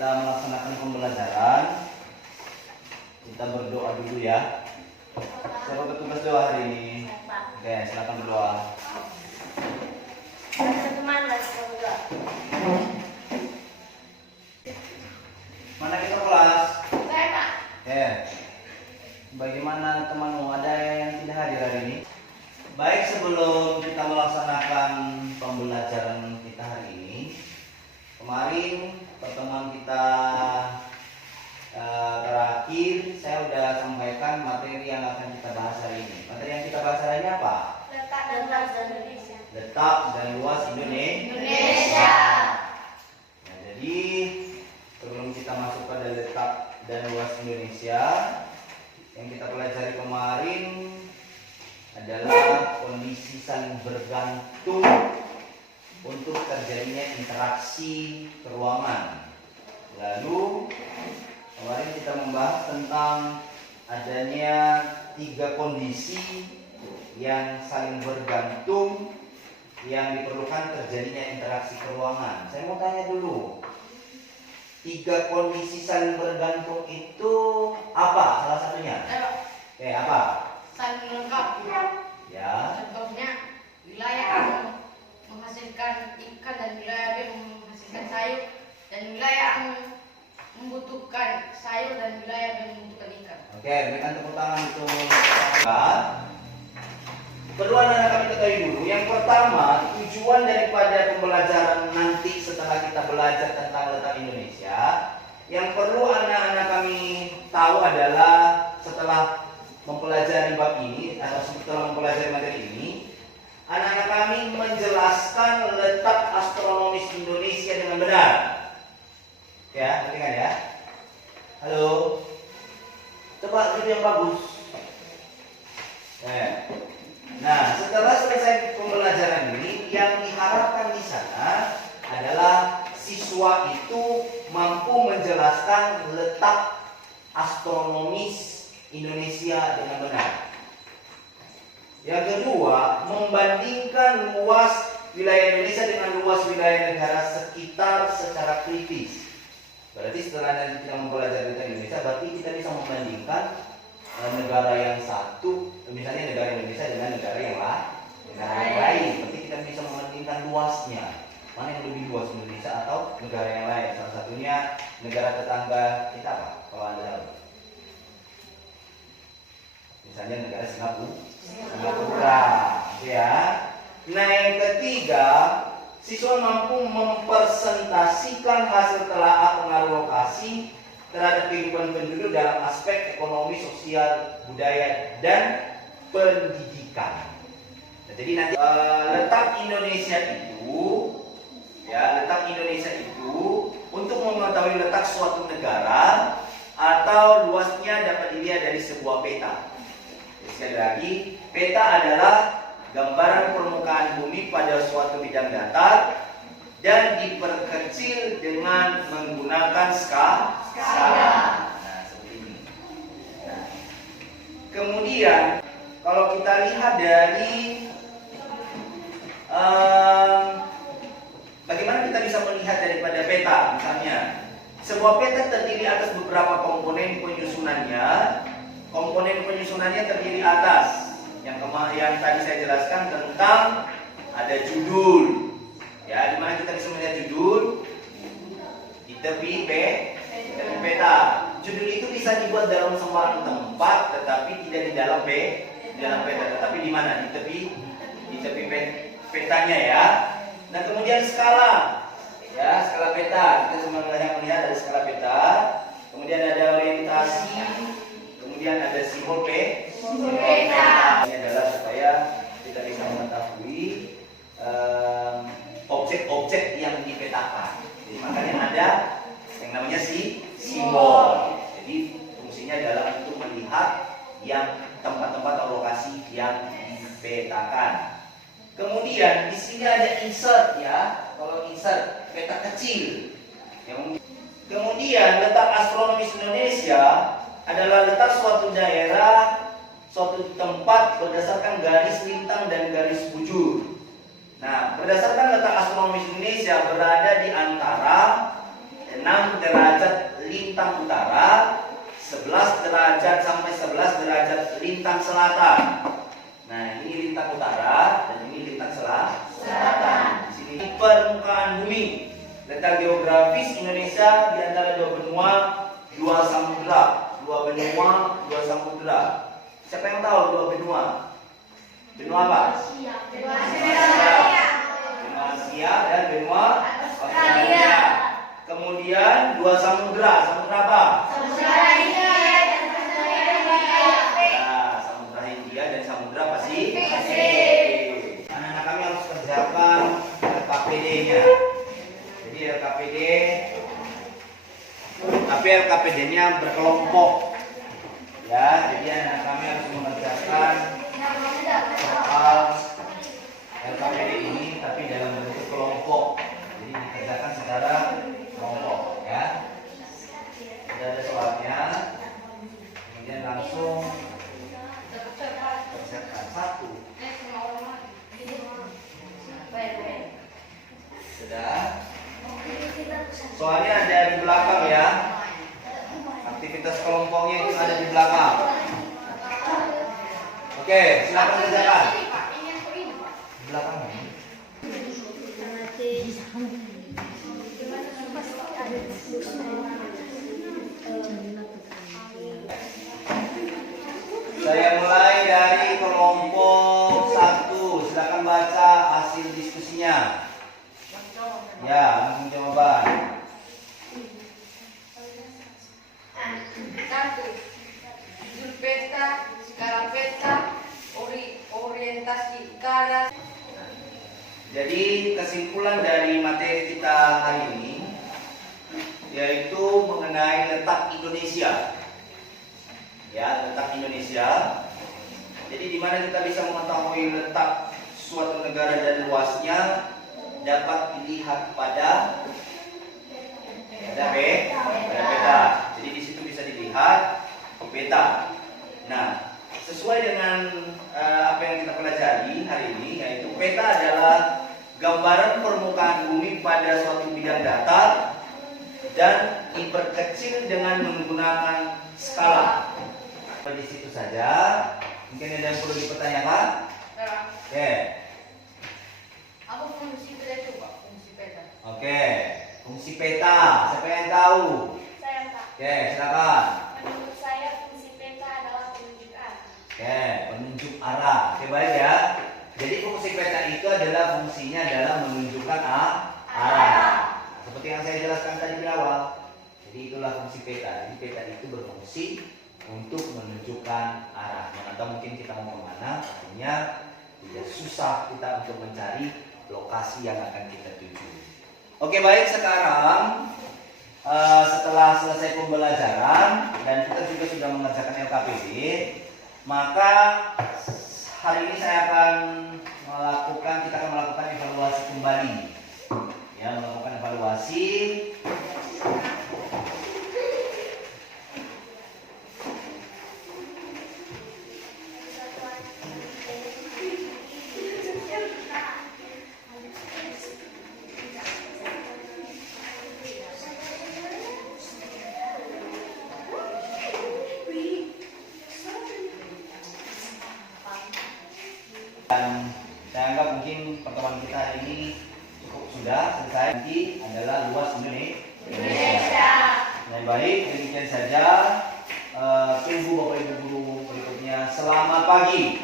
kita melaksanakan pembelajaran, kita berdoa dulu ya. Siapa petugas doa hari ini? Oke, silakan berdoa. Mana kita kelas? Oke. Bagaimana temanmu? Ada yang tidak hadir hari ini? Baik, sebelum kita melaksanakan pembelajaran kita hari ini, kemarin pertemuan kita terakhir saya sudah sampaikan materi yang akan kita bahas hari ini. Materi yang kita bahas hari ini apa? Letak dan luas Indonesia. Letak dan luas Indonesia. Nah, jadi sebelum kita masuk pada letak dan luas Indonesia, yang kita pelajari kemarin adalah kondisi saling bergantung untuk terjadinya interaksi keruangan. Lalu kemarin kita membahas tentang adanya 3 kondisi yang saling bergantung yang diperlukan terjadinya interaksi keruangan. Saya mau tanya dulu, 3 kondisi saling bergantung itu apa salah satunya? Apa? Saling lengkap. Ya. Contohnya wilayah A menghasilkan ikan dan wilayah B menghasilkan sayur, dan wilayah A membutuhkan sayur dan wilayah B membutuhkan ikan. Oke, berikan tepuk tangan untuk perlu anak kami ketahui dulu. Yang pertama, tujuan daripada pembelajaran nanti setelah kita belajar tentang letak Indonesia, yang perlu anak-anak kami tahu adalah setelah mempelajari bab ini atau setelah mempelajari materi ini, anak-anak kami menjelaskan letak astronomis Indonesia dengan benar. Ya, dengar ya. Halo. Coba video yang bagus. Nah, setelah selesai pembelajaran ini, yang diharapkan di sana adalah siswa itu mampu menjelaskan letak astronomis Indonesia dengan benar. Yang kedua, membandingkan luas wilayah Indonesia dengan luas wilayah negara sekitar secara kritis. Berarti setelah nanti kita mempelajari tentang Indonesia, berarti kita bisa membandingkan negara yang satu, misalnya negara Indonesia dengan negara yang lain. Berarti kita bisa membandingkan luasnya, mana yang lebih luas, Indonesia atau negara yang lain. Salah satunya negara tetangga kita apa? Kalau Anda tahu, misalnya negara Singapura, ya. Nah, yang ketiga, siswa mampu mempresentasikan hasil telaah pengaruh lokasi terhadap kehidupan penduduk dalam aspek ekonomi, sosial, budaya, dan pendidikan. Nah, jadi nanti letak Indonesia itu, untuk mengetahui letak suatu negara atau luasnya dapat dilihat dari sebuah peta. Jadi, sekali lagi, peta adalah gambaran permukaan bumi pada suatu bidang datar dan diperkecil dengan menggunakan skala. Nah, seperti ini. Nah, kemudian kalau kita lihat dari bagaimana kita bisa melihat daripada peta, misalnya sebuah peta terdiri atas beberapa komponen penyusunannya. Komponen penyusunannya terdiri atas yang tadi saya jelaskan tentang ada judul. Ya, di mana kita bisa melihat judul di tepi peta. Judul itu bisa dibuat dalam sembarang tempat, tetapi tidak di dalam peta, tetapi di mana? Di tepi petanya ya. Nah, kemudian skala. Ya, skala peta. Kita semuanya melihat ada skala peta. Kemudian ada orientasi. Kemudian ada simbol peta. Ini adalah supaya kita bisa mengetahui objek-objek yang dipetakan. Jadi makanya ada yang namanya simbol. Jadi fungsinya adalah untuk melihat yang tempat-tempat atau lokasi yang dipetakan. Kemudian di sini ada insert ya. Kalau insert peta kecil. Kemudian letak astronomis Indonesia adalah letak suatu daerah, suatu tempat berdasarkan garis lintang dan garis bujur. Nah, berdasarkan letak astronomis Indonesia berada di antara 6 derajat lintang utara, 11 derajat sampai 11 derajat lintang selatan. Nah, ini lintang utara dan ini lintang selatan. Di sini permukaan bumi. Letak geografis Indonesia di antara dua benua, dua samudra. Dua benua, dua samudra. Siapa yang tahu dua benua? Benua apa? Benua Benua Asia dan benua Australia. Kemudian dua samudra. Samudra apa? Samudra Hindia dan Samudra Pasifik. Anak-anak kami harus kerjakan LKPD-nya. Jadi LKPD-nya berkelompok. Ya, jadi anak-anak kami harus mengerjakan soal LKPD ini tapi dalam bentuk kelompok. Jadi dikerjakan secara kelompok, ya. Sudah ada soalnya. Kemudian langsung kerjakan satu. Sudah. Soalnya ada di belakang ya. Aktivitas kelompoknya itu ada di belakang. Oke, silakan kerjakan. Di belakang ini. Saya mulai dari kelompok 1. Silakan baca hasil diskusinya. Ya, langsung jawaban. 1. Judul peta, skala peta, orientasi ke arah. Jadi kesimpulan dari materi kita hari ini yaitu mengenai letak Indonesia. Ya, letak Indonesia. Jadi di mana kita bisa mengetahui letak suatu negara dan luasnya dapat dilihat pada peta. Jadi di situ bisa dilihat peta. Nah, sesuai dengan apa yang kita pelajari hari ini, yaitu peta adalah gambaran permukaan bumi pada suatu bidang datar dan diperkecil dengan menggunakan skala. Di situ saja. Mungkin ada yang perlu dipertanyakan? Oke. Apa fungsi peta itu, Pak? Fungsi peta. Oke. Fungsi peta. Siapa yang tahu? Saya, Pak. Oke, silakan. Menurut saya fungsi peta adalah penunjuk arah. Oke, penunjuk arah. Oke, baik ya. Jadi fungsi peta itu adalah fungsinya adalah menunjukkan arah. Seperti yang saya jelaskan tadi di awal. Jadi itulah fungsi peta. Jadi peta itu berfungsi untuk menunjukkan arah. Atau mungkin kita mau kemana, artinya tidak susah kita untuk mencari lokasi yang akan kita tuju. Oke, baik, sekarang setelah selesai pembelajaran dan kita juga sudah mengerjakan LKPD, maka hari ini kita akan melakukan evaluasi kembali. Ya, melakukan evaluasi. Dan saya anggap mungkin pertemuan kita hari ini cukup sudah selesai. Nanti adalah luas Indonesia. Nah, baik, demikian saja. Tunggu Bapak Ibu guru berikutnya. Selamat pagi.